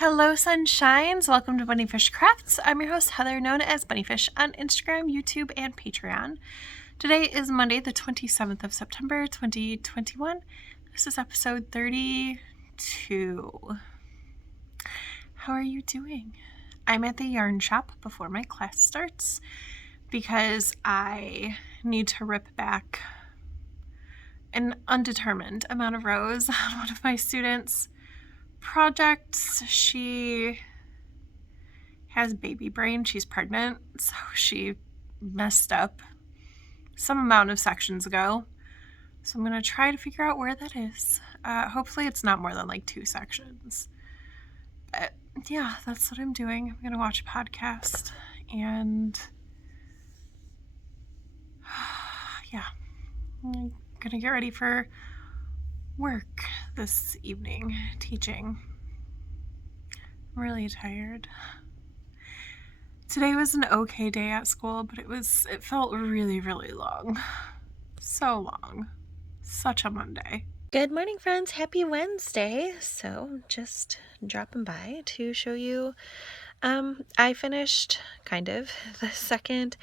Hello, sunshines. Welcome to BunniPhish Crafts. I'm your host, Heather, known as BunniPhish on Instagram, YouTube, and Patreon. Today is Monday, the 27th of September, 2021. This is episode 32. How are you doing? I'm at the yarn shop before my class starts because I need to rip back an undetermined amount of rows on one of my students' projects. She has baby brain. She's pregnant, so she messed up some amount of sections ago. So I'm going to try to figure out where that is. Hopefully it's not more than like 2 sections. But yeah, that's what I'm doing. I'm going to watch a podcast and yeah, I'm going to get ready for work this evening, teaching. I'm really tired. Today was an okay day at school, but it felt really, really long. So long. Such a Monday. Good morning, friends. Happy Wednesday. So just dropping by to show you, I finished the second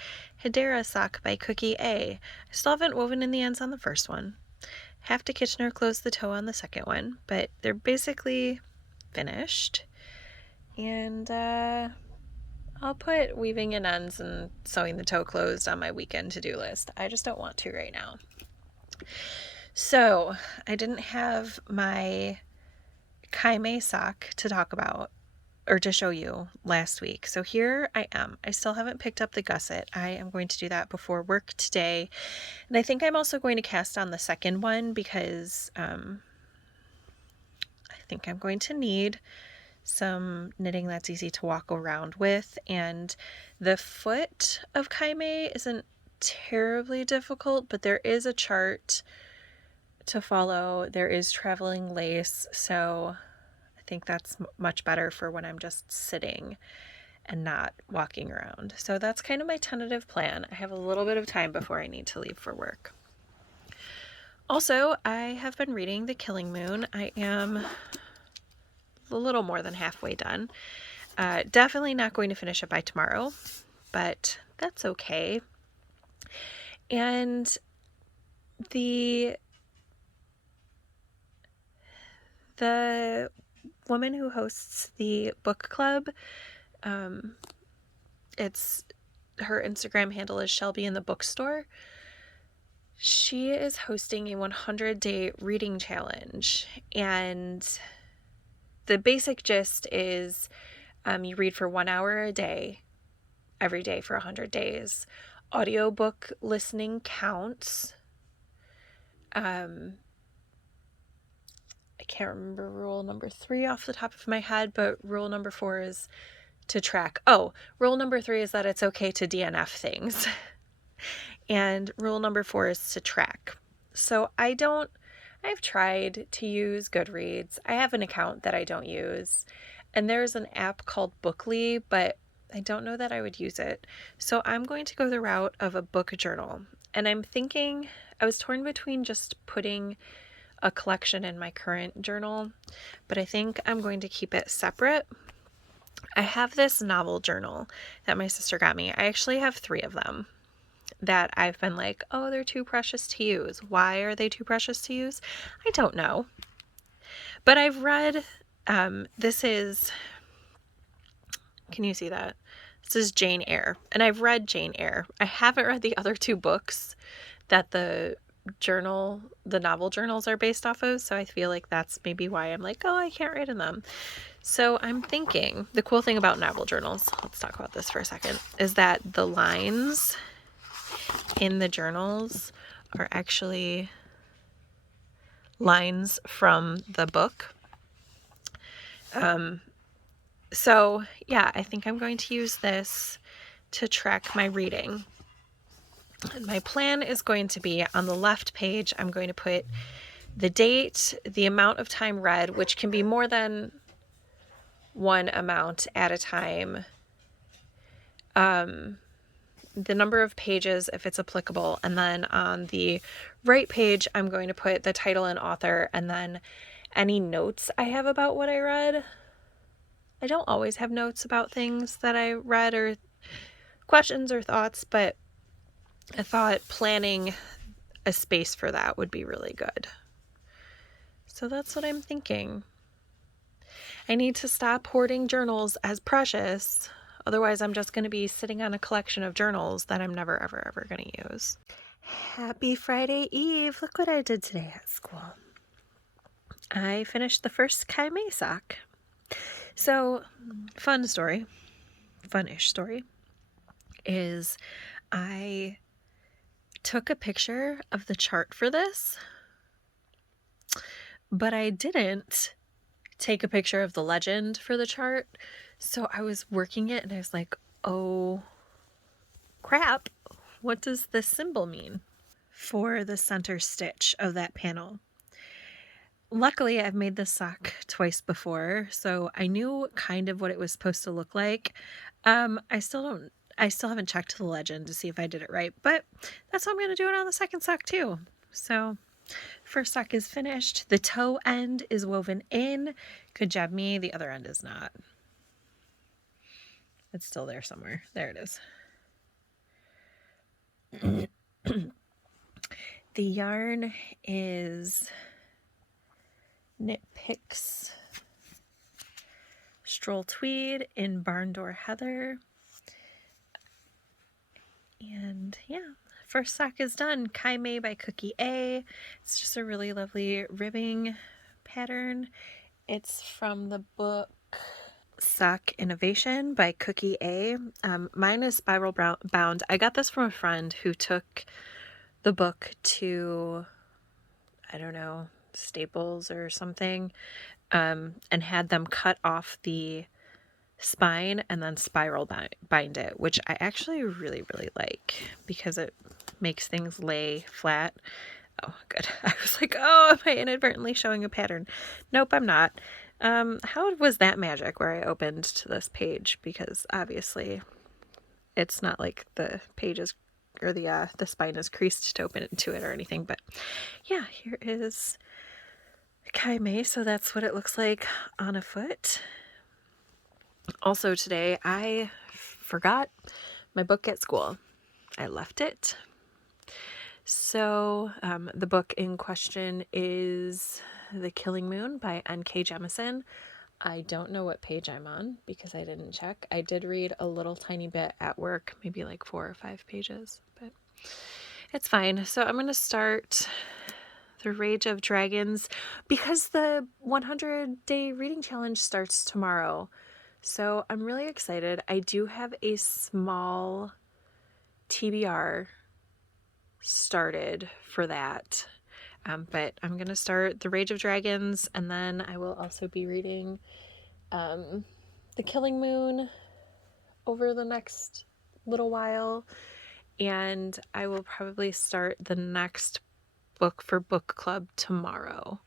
Hedera sock by Cookie A. I still haven't woven in the ends on the first one. Have to Kitchener close the toe on the second one, but they're basically finished. And I'll put weaving in ends and sewing the toe closed on my weekend to-do list. I just don't want to right now. So I didn't have my Kaime sock to talk about or to show you last week. So here I am. I still haven't picked up the gusset. I am going to do that before work today. And I think I'm also going to cast on the second one because I think I'm going to need some knitting that's easy to walk around with. And the foot of Kaime isn't terribly difficult, but there is a chart to follow. There is traveling lace, so I think that's much better for when I'm just sitting and not walking around. So that's kind of my tentative plan. I have a little bit of time before I need to leave for work. Also, I have been reading The Killing Moon. I am a little more than halfway done. Definitely not going to finish it by tomorrow, but that's okay. And the woman who hosts the book club, it's her Instagram handle is Shelby in the Bookstore. She is hosting a 100-day reading challenge, and the basic gist is you read for 1 hour a day, every day for 100 days. Audiobook listening counts. I can't remember rule number 3 off the top of my head, but rule number 4 is to track. Oh, rule number 3 is that it's okay to DNF things. And rule number 4 is to track. So I've tried to use Goodreads. I have an account that I don't use. And there's an app called Bookly, but I don't know that I would use it. So I'm going to go the route of a book journal. And I'm thinking, I was torn between just putting a collection in my current journal, but I think I'm going to keep it separate. I have this novel journal that my sister got me. I actually have 3 of them that I've been like, oh, they're too precious to use. Why are they too precious to use? I don't know. But I've read, this is, can you see that? This is Jane Eyre, and I've read Jane Eyre. I haven't read the other 2 books that the novel journals are based off of, so I feel like that's maybe why I'm like, oh, I can't read in them. So I'm thinking, the cool thing about novel journals, let's talk about this for a second, is that the lines in the journals are actually lines from the book. So yeah, I think I'm going to use this to track my reading. And my plan is going to be on the left page, I'm going to put the date, the amount of time read, which can be more than one amount at a time, the number of pages if it's applicable, and then on the right page I'm going to put the title and author, and then any notes I have about what I read. I don't always have notes about things that I read or questions or thoughts, but I thought planning a space for that would be really good. So that's what I'm thinking. I need to stop hoarding journals as precious. Otherwise, I'm just going to be sitting on a collection of journals that I'm never, ever, ever going to use. Happy Friday Eve. Look what I did today at school. I finished the first Kaimei sock. So, fun story, fun-ish story, is I took a picture of the chart for this, but I didn't take a picture of the legend for the chart. So I was working it and I was like, oh crap, what does this symbol mean for the center stitch of that panel? Luckily, I've made this sock twice before, so I knew kind of what it was supposed to look like. I still haven't checked the legend to see if I did it right, but that's how I'm going to do it on the second sock too. So first sock is finished. The toe end is woven in. Good job me. The other end is not. It's still there somewhere. There it is. The yarn is Knit Picks Stroll Tweed in Barn Door Heather. And yeah, first sock is done. Kaimei by Cookie A. It's just a really lovely ribbing pattern. It's from the book Sock Innovation by Cookie A. Mine is spiral bound. I got this from a friend who took the book to, I don't know, Staples or something, and had them cut off the spine and then spiral bind it, which I actually really, really like because it makes things lay flat. Oh, good. I was like, oh, am I inadvertently showing a pattern? Nope, I'm not. How was that magic where I opened to this page? Because obviously it's not like the pages or the spine is creased to open into it or anything. But yeah, here is Kaimei. So that's what it looks like on a foot. Also today, I forgot my book at school. I left it. So the book in question is The Killing Moon by N.K. Jemisin. I don't know what page I'm on because I didn't check. I did read a little tiny bit at work, maybe like 4 or 5 pages, but it's fine. So I'm going to start The Rage of Dragons because the 100-day reading challenge starts tomorrow. So I'm really excited. I do have a small TBR started for that. But I'm going to start The Rage of Dragons, and then I will also be reading The Killing Moon over the next little while. And I will probably start the next book for book club tomorrow.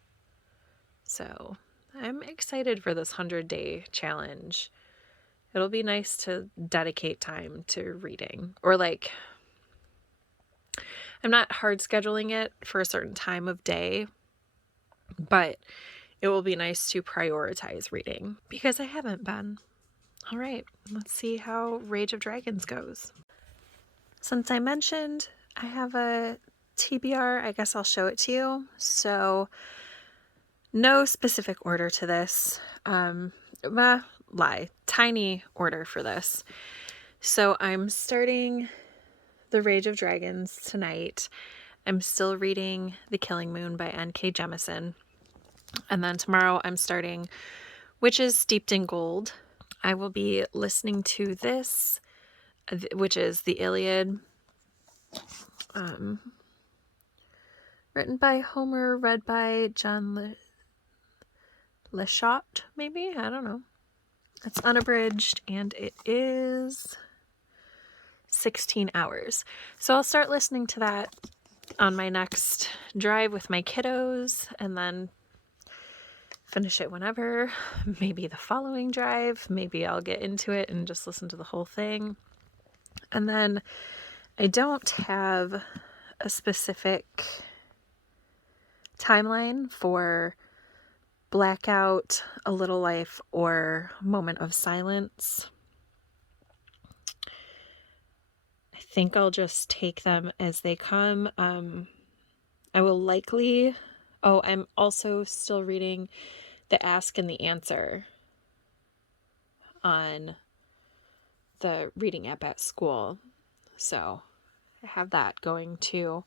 So I'm excited for this 100-day challenge. It'll be nice to dedicate time to reading. Or like, I'm not hard scheduling it for a certain time of day, but it will be nice to prioritize reading because I haven't been. All right, let's see how Rage of Dragons goes. Since I mentioned I have a TBR, I guess I'll show it to you. So no specific order to this. Tiny order for this. So I'm starting The Rage of Dragons tonight. I'm still reading The Killing Moon by N.K. Jemisin. And then tomorrow I'm starting Witches Steeped in Gold. I will be listening to this, which is the Iliad, written by Homer, read by John Leshot, maybe? I don't know. It's unabridged, and it is 16 hours. So I'll start listening to that on my next drive with my kiddos, and then finish it whenever. Maybe the following drive. Maybe I'll get into it and just listen to the whole thing. And then I don't have a specific timeline for Blackout, A Little Life, or Moment of Silence. I think I'll just take them as they come. I will likely... Oh, I'm also still reading The Ask and the Answer on the reading app at school. So I have that going too.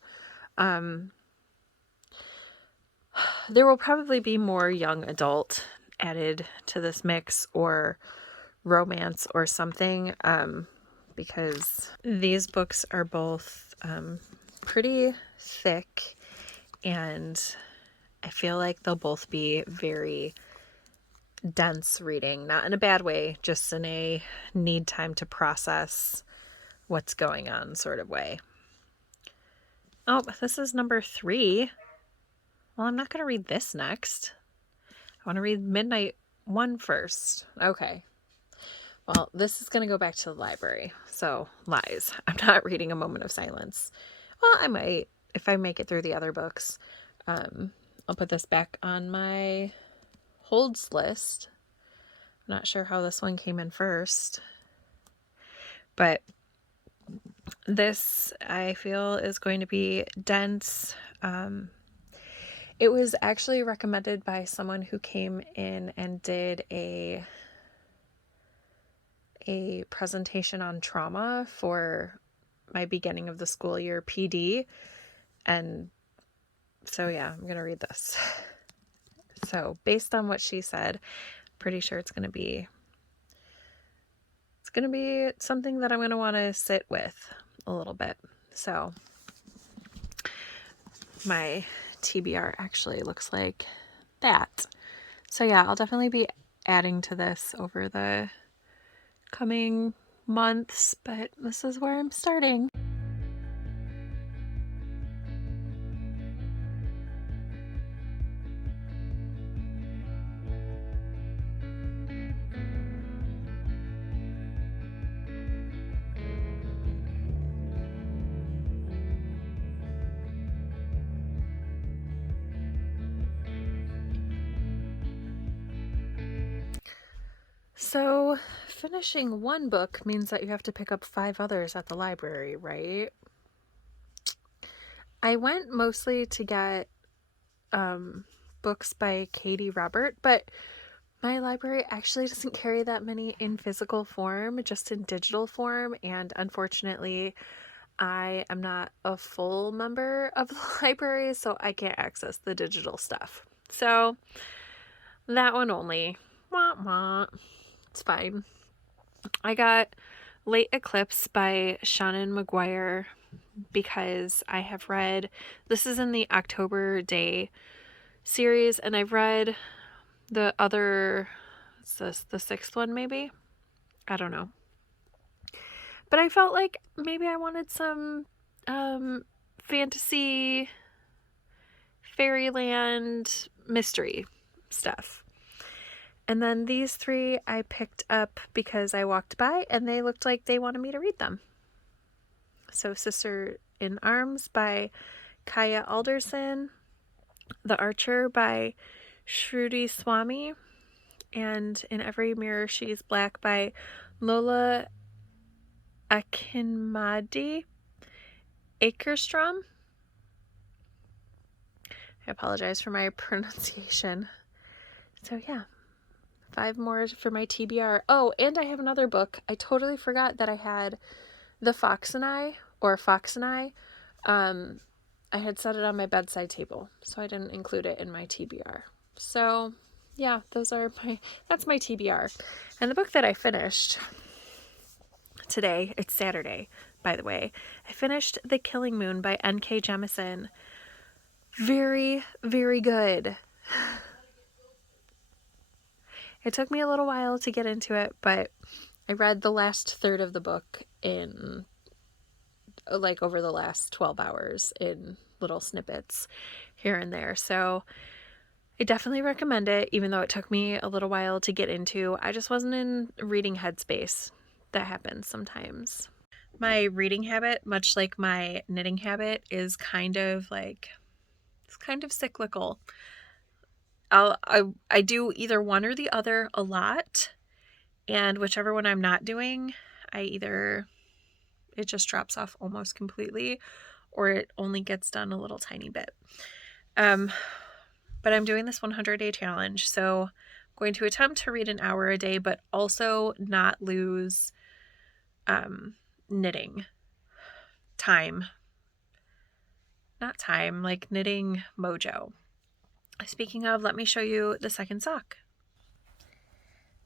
There will probably be more young adult added to this mix, or romance or something, because these books are both pretty thick, and I feel like they'll both be very dense reading, not in a bad way, just in a need time to process what's going on sort of way. Oh, this is number 3. Well, I'm not going to read this next. I want to read Midnight One first. Okay. Well, this is going to go back to the library. So, lies. I'm not reading A Moment of Silence. Well, I might, if I make it through the other books. I'll put this back on my holds list. I'm not sure how this one came in first. But this, I feel, is going to be dense. It was actually recommended by someone who came in and did a presentation on trauma for my beginning of the school year PD. And so, yeah, I'm going to read this. So based on what she said, pretty sure it's going to be something that I'm going to want to sit with a little bit. So my TBR actually looks like that. So yeah, I'll definitely be adding to this over the coming months, but this is where I'm starting. So finishing one book means that you have to pick up 5 others at the library, right? I went mostly to get books by Katie Robert, but my library actually doesn't carry that many in physical form, just in digital form, and unfortunately I am not a full member of the library, so I can't access the digital stuff. So that one only. Wah, wah. It's fine. I got Late Eclipse by Shannon McGuire because I have read, this is in the October Day series, and I've read the other, what's this, the 6th one maybe? I don't know. But I felt like maybe I wanted some fantasy, fairyland, mystery stuff. And then these 3 I picked up because I walked by and they looked like they wanted me to read them. So Sister in Arms by Kaya Alderson, The Archer by Shruti Swami, and In Every Mirror She's Black by Lola Akinmadi Akerstrom. I apologize for my pronunciation. So yeah, 5 more for my TBR. Oh, and I have another book. I totally forgot that I had The Fox and I, or Fox and I. I had set it on my bedside table, so I didn't include it in my TBR. So yeah, that's my TBR. And the book that I finished today, it's Saturday, by the way, I finished The Killing Moon by N.K. Jemisin. Very, very good. It took me a little while to get into it, but I read the last third of the book in like over the last 12 hours in little snippets here and there. So I definitely recommend it, even though it took me a little while to get into. I just wasn't in reading headspace. That happens sometimes. My reading habit, much like my knitting habit, is kind of cyclical. I do either one or the other a lot, and whichever one I'm not doing, it just drops off almost completely, or it only gets done a little tiny bit. But I'm doing this 100-day challenge, so I'm going to attempt to read an hour a day, but also not lose knitting time. Not time, like knitting mojo. Speaking of, let me show you the second sock.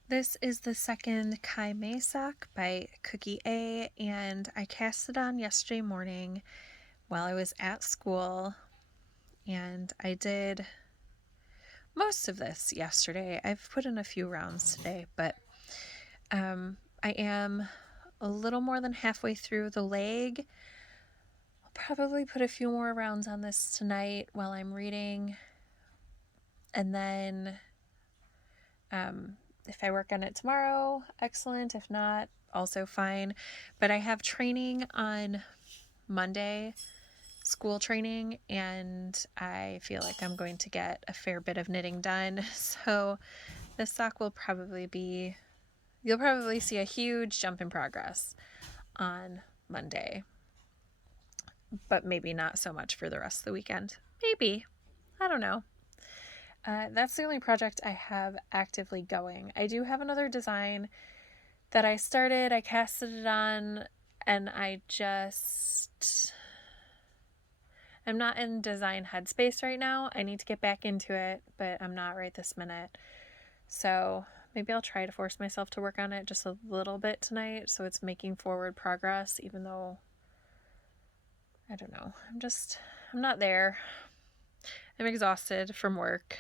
This is the second Kai Mei sock by Cookie A, and I cast it on yesterday morning while I was at school, and I did most of this yesterday. I've put in a few rounds today, but I am a little more than halfway through the leg. I'll probably put a few more rounds on this tonight while I'm reading, and then if I work on it tomorrow, excellent. If not, also fine. But I have training on Monday, school training, and I feel like I'm going to get a fair bit of knitting done. So this sock will you'll probably see a huge jump in progress on Monday, but maybe not so much for the rest of the weekend. Maybe. I don't know. That's the only project I have actively going. I do have another design that I started. I casted it on, and I'm not in design headspace right now. I need to get back into it, but I'm not right this minute. So maybe I'll try to force myself to work on it just a little bit tonight so it's making forward progress, even though, I don't know, I'm not there. I'm exhausted from work.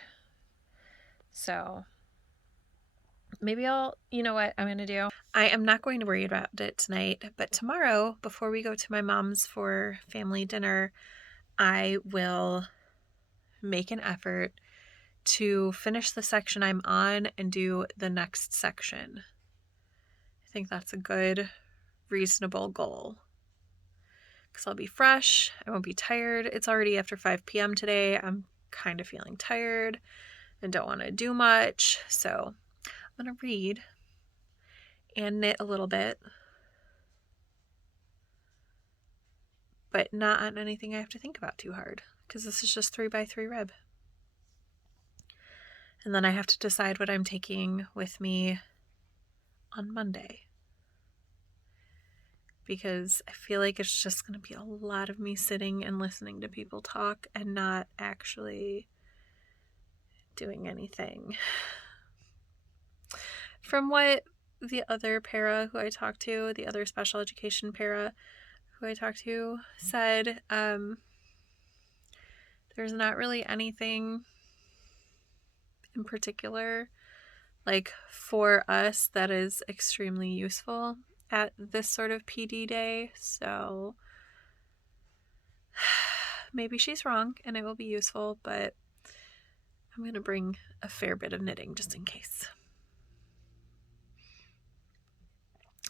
So maybe you know what I'm going to do? I am not going to worry about it tonight, but tomorrow, before we go to my mom's for family dinner, I will make an effort to finish the section I'm on and do the next section. I think that's a good, reasonable goal. Because I'll be fresh, I won't be tired. It's already after 5 p.m. today. I'm kind of feeling tired and don't want to do much. So I'm going to read and knit a little bit, but not on anything I have to think about too hard, because this is just 3x3 rib. And then I have to decide what I'm taking with me on Monday, because I feel like it's just going to be a lot of me sitting and listening to people talk and not actually doing anything. From what the other para who I talked to, the other special education para who I talked to said, there's not really anything in particular like for us that is extremely useful at this sort of PD day. So maybe she's wrong and it will be useful, but I'm going to bring a fair bit of knitting just in case.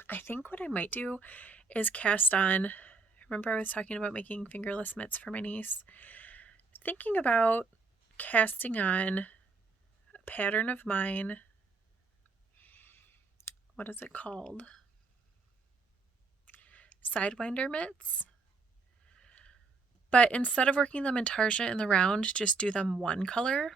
I think what I might do is cast on, remember I was talking about making fingerless mitts for my niece? Thinking about casting on a pattern of mine. What is it called? Sidewinder mitts. But instead of working them in target in the round, just do them one color.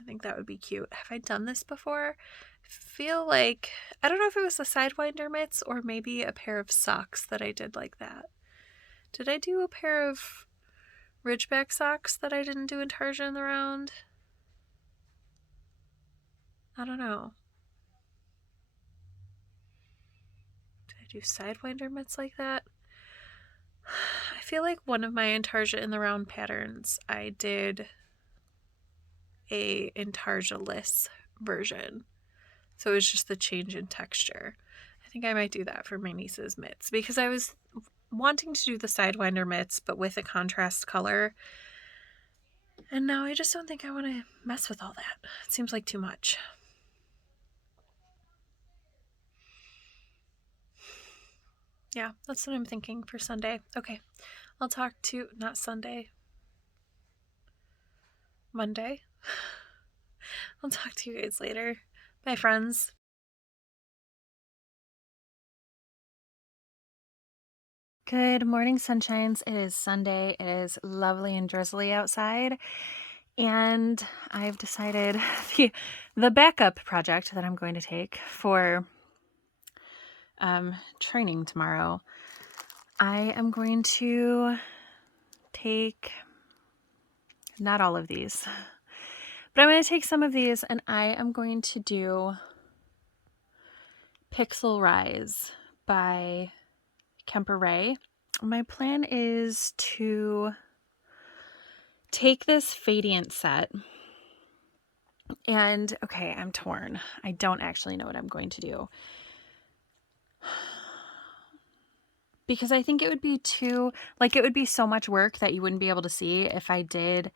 I think that would be cute. Have I done this before? I feel like, I don't know if it was the Sidewinder mitts or maybe a pair of socks that I did like that. Did I do a pair of Ridgeback socks that I didn't do in target in the round? I don't know. Did I do Sidewinder mitts like that? I feel like one of my Intarsia in the round patterns, I did a Intarsia-less version. So it was just the change in texture. I think I might do that for my niece's mitts because I was wanting to do the Sidewinder mitts but with a contrast color. And now I just don't think I want to mess with all that. It seems like too much. Yeah, that's what I'm thinking for Sunday. Okay, I'll talk to, not Sunday. Monday. I'll talk to you guys later. Bye, friends. Good morning, sunshines. It is Sunday. It is lovely and drizzly outside. And I've decided the backup project that I'm going to take for training tomorrow, I am going to take not all of these, but I'm going to take some of these and I am going to do Pixel Rise by Kemper Ray. My plan is to take this Fadient set and, okay, I'm torn. I don't actually know what I'm going to do. Because I think it would be it would be so much work that you wouldn't be able to see if I did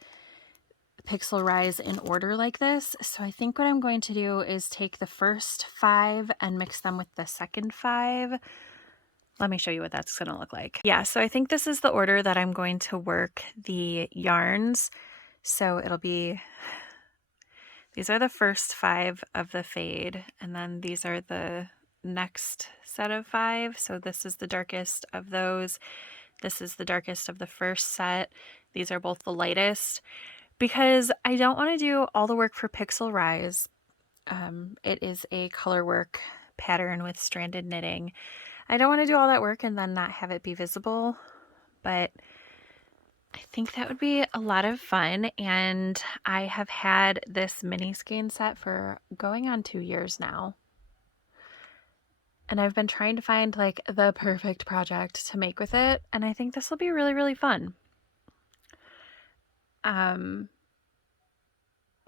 Pixel Rise in order like this. So I think what I'm going to do is take the first 5 and mix them with the second 5. Let me show you what that's going to look like. Yeah, so I think this is the order that I'm going to work the yarns. So it'll be, these are the first 5 of the fade, and then these are the next set of 5. So this is the darkest of those. This is the darkest of the first set. These are both the lightest. Because I don't want to do all the work for Pixel Rise. It is a color work pattern with stranded knitting. I don't want to do all that work and then not have it be visible, but I think that would be a lot of fun. And I have had this mini skein set for going on 2 years now. And I've been trying to find like the perfect project to make with it. And I think this will be really, really fun.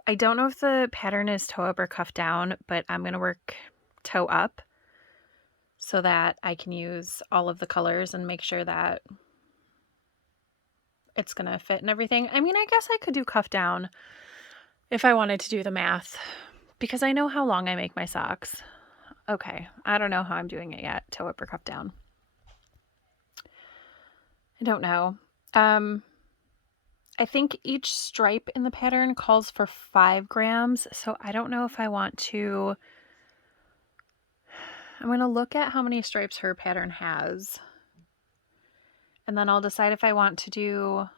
I don't know if the pattern is toe up or cuff down, but I'm going to work toe up so that I can use all of the colors and make sure that it's going to fit and everything. I mean, I guess I could do cuff down if I wanted to do the math because I know how long I make my socks. Okay, I don't know how I'm doing it yet, toe up or cuff down. I don't know. I think each stripe in the pattern calls for 5 grams, so I don't know if I want to. I'm going to look at how many stripes her pattern has, and then I'll decide if I want to do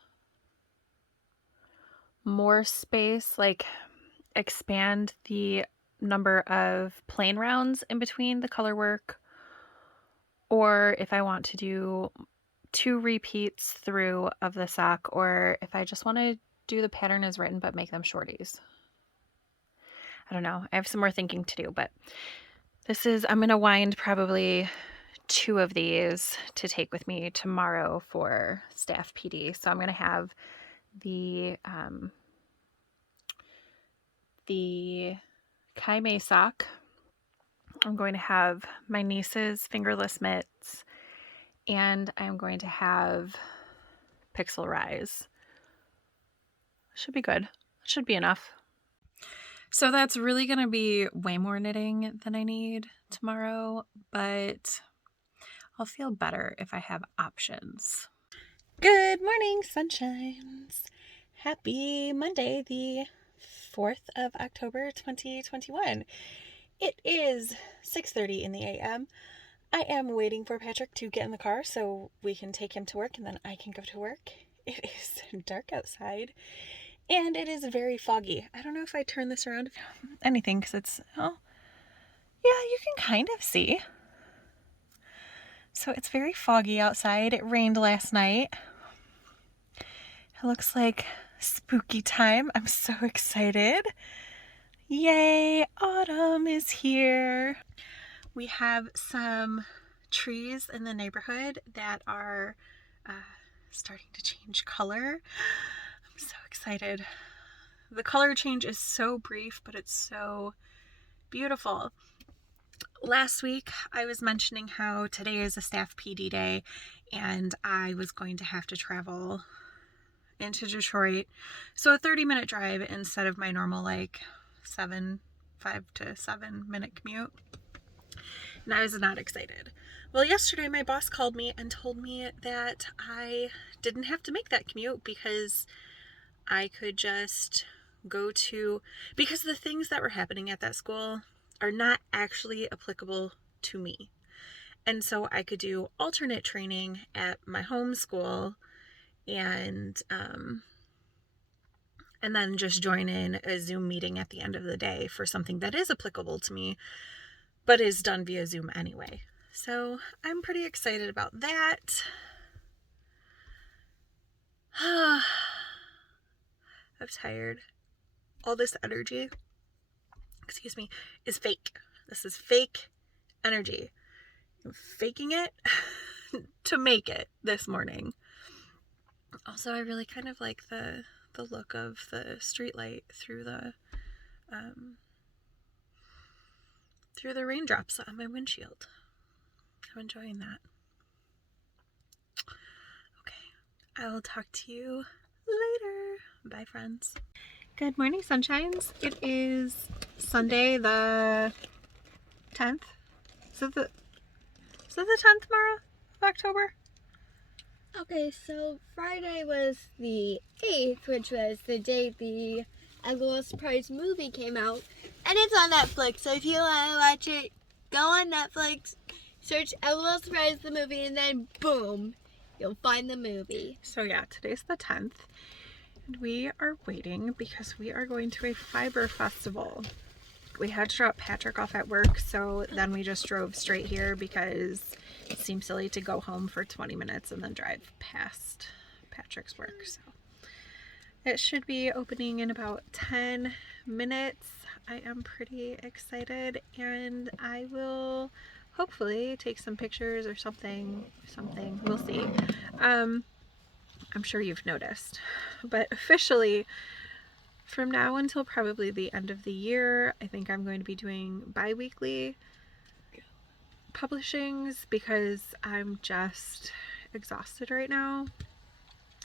more space, like expand the number of plain rounds in between the color work, or if I want to do 2 repeats through of the sock, or if I just want to do the pattern as written but make them shorties. I don't know. I have some more thinking to do, but I'm going to wind probably 2 of these to take with me tomorrow for staff PD. So I'm going to have the Kaime sock. I'm going to have my niece's fingerless mitts, and I'm going to have Pixel Rise. Should be good. Should be enough. So that's really going to be way more knitting than I need tomorrow, but I'll feel better if I have options. Good morning, sunshines. Happy Monday, the 4th of October, 2021. It is 6:30 in the a.m. I am waiting for Patrick to get in the car so we can take him to work and then I can go to work. It is dark outside and it is very foggy. I don't know if I turn this around, anything, because it's, oh, yeah, you can kind of see. So it's very foggy outside. It rained last night. It looks like spooky time. I'm so excited. Yay, autumn is here. We have some trees in the neighborhood that are starting to change color. I'm so excited. The color change is so brief, but it's so beautiful. Last week, I was mentioning how today is a staff PD day, and I was going to have to travel into Detroit. So a 30-minute drive instead of my normal 5 to 7 minute commute. And I was not excited. Well, yesterday my boss called me and told me that I didn't have to make that commute because I could just go to, because the things that were happening at that school are not actually applicable to me. And so I could do alternate training at my home school and then just join in a Zoom meeting at the end of the day for something that is applicable to me, but is done via Zoom anyway. So I'm pretty excited about that. I'm tired. All this energy, excuse me, is fake. This is fake energy. I'm faking it to make it this morning. Also, I really kind of like the look of the streetlight through the raindrops on my windshield. I'm enjoying that. Okay, I will talk to you later. Bye, friends. Good morning, sunshines. It is Sunday the 10th. Is it the 10th, Mara, of October? Okay, so Friday was the 8th, which was the day the A Little Surprise movie came out. And it's on Netflix, so if you want to watch it, go on Netflix, search A Little Surprise the movie, and then boom, you'll find the movie. So yeah, today's the 10th. And we are waiting because we are going to a fiber festival. We had to drop Patrick off at work, so then we just drove straight here because it seemed silly to go home for 20 minutes and then drive past Patrick's work. So it should be opening in about 10 minutes. I am pretty excited, and I will hopefully take some pictures or something. We'll see. I'm sure you've noticed, but officially from now until probably the end of the year, I think I'm going to be doing bi-weekly publishings because I'm just exhausted right now.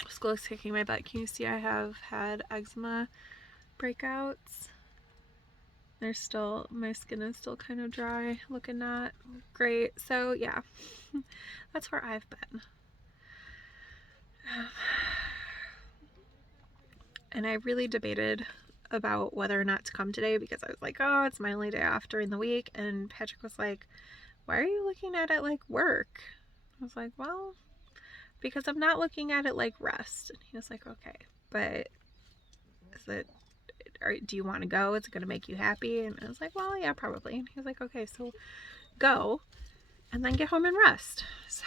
School is kicking my butt. Can you see I have had eczema breakouts? My skin is still kind of dry, looking not great. So yeah, that's where I've been. And I really debated about whether or not to come today because I was like, oh, it's my only day off during the week. And Patrick was like, why are you looking at it like work? I was like, well, because I'm not looking at it like rest. And he was like, okay, but do you want to go? Is it going to make you happy? And I was like, well, yeah, probably. And he was like, okay, so go and then get home and rest. So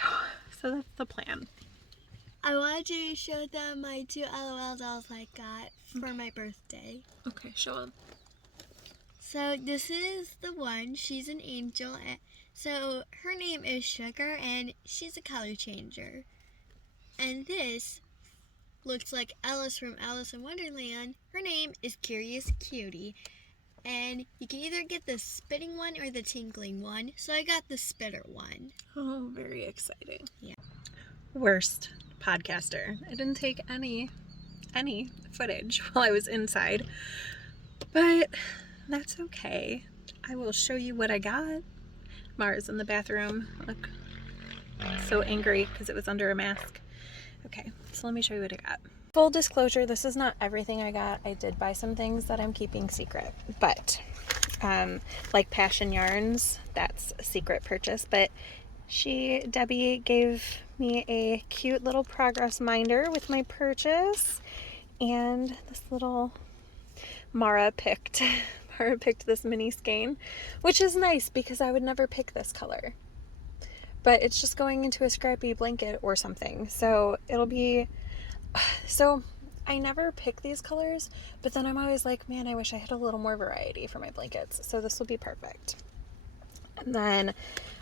that's the plan. I wanted to show them my 2 LOL dolls I got for my birthday. Okay, show them. So this is the one. She's an angel. So her name is Sugar, and she's a color changer. And this looks like Alice from Alice in Wonderland. Her name is Curious Cutie. And you can either get the spitting one or the tinkling one. So I got the spitter one. Oh, very exciting. Yeah. Worst podcaster. I didn't take any footage while I was inside, but that's okay. I will show you what I got. Mara's in the bathroom. Look, so angry because it was under a mask. Okay, so let me show you what I got. Full disclosure, this is not everything I got. I did buy some things that I'm keeping secret, but like Passion Yarns, that's a secret purchase, but Debbie gave me a cute little progress minder with my purchase, and this little Mara picked this mini skein, which is nice because I would never pick this color, but it's just going into a scrappy blanket or something, so it'll be, so I never pick these colors, but then I'm always like, man, I wish I had a little more variety for my blankets, so this will be perfect. And then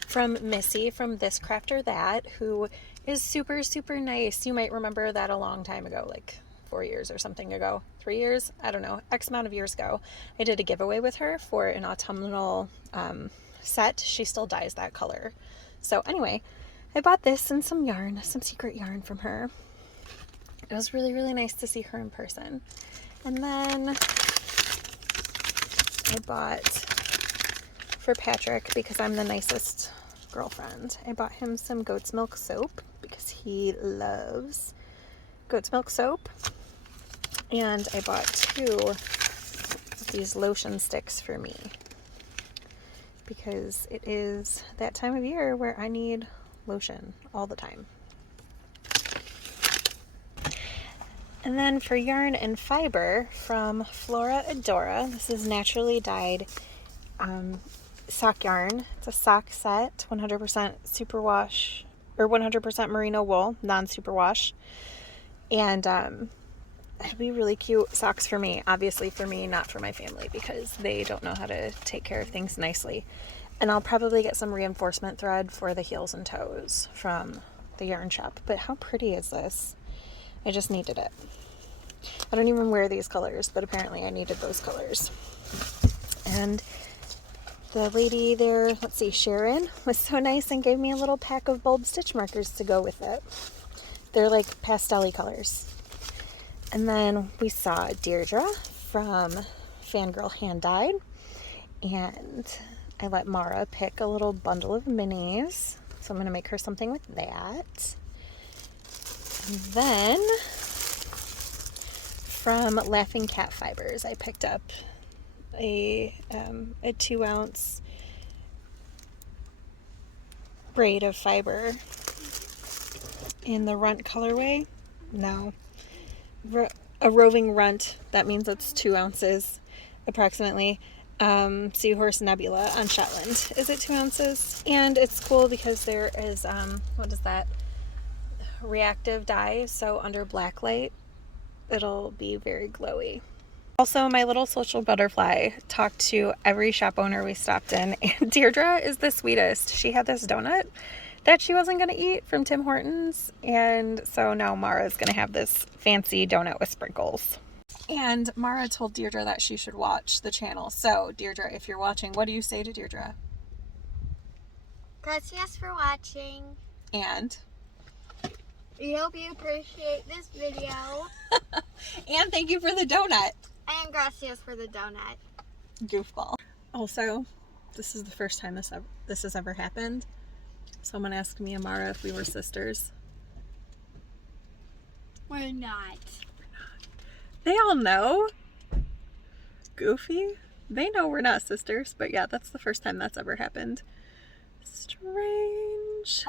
from Missy from This Craft or That, who is super, super nice. You might remember that a long time ago, like 4 years or something ago. 3 years? I don't know. X amount of years ago. I did a giveaway with her for an autumnal set. She still dyes that color. So anyway, I bought this and some yarn, some secret yarn from her. It was really, really nice to see her in person. And then I bought for Patrick, because I'm the nicest girlfriend, I bought him some goat's milk soap because he loves goat's milk soap. And I bought 2 these lotion sticks for me, because it is that time of year where I need lotion all the time. And then for yarn and fiber from Flora Adora, this is naturally dyed sock yarn. It's a sock set, 100% superwash, or 100% merino wool, non-superwash. And it'll be really cute socks for me. Obviously for me, not for my family, because they don't know how to take care of things nicely. And I'll probably get some reinforcement thread for the heels and toes from the yarn shop. But how pretty is this? I just needed it. I don't even wear these colors, but apparently I needed those colors. And the lady there, let's see, Sharon, was so nice and gave me a little pack of bulb stitch markers to go with it. They're like pastel-y colors. And then we saw Deirdre from Fangirl Hand Dyed, and I let Mara pick a little bundle of minis, so I'm going to make her something with that. And then from Laughing Cat Fibers, I picked up a 2-ounce braid of fiber in the runt colorway. No, a roving runt. That means it's 2 ounces approximately. Seahorse Nebula on Shetland. Is it 2 ounces? And it's cool because there is what is that? Reactive dye. So under black light, it'll be very glowy. Also, my little social butterfly talked to every shop owner we stopped in, and Deirdre is the sweetest. She had this donut that she wasn't going to eat from Tim Hortons, and so now Mara's going to have this fancy donut with sprinkles. And Mara told Deirdre that she should watch the channel. So, Deirdre, if you're watching, what do you say to Deirdre? Gracias for watching. And? We hope you appreciate this video. And thank you for the donut. And gracias for the donut. Goofball. Also, this is the first time this has ever happened. Someone asked me and Mara if we were sisters. We're not. They all know. Goofy. They know we're not sisters, but yeah, that's the first time that's ever happened. Strange.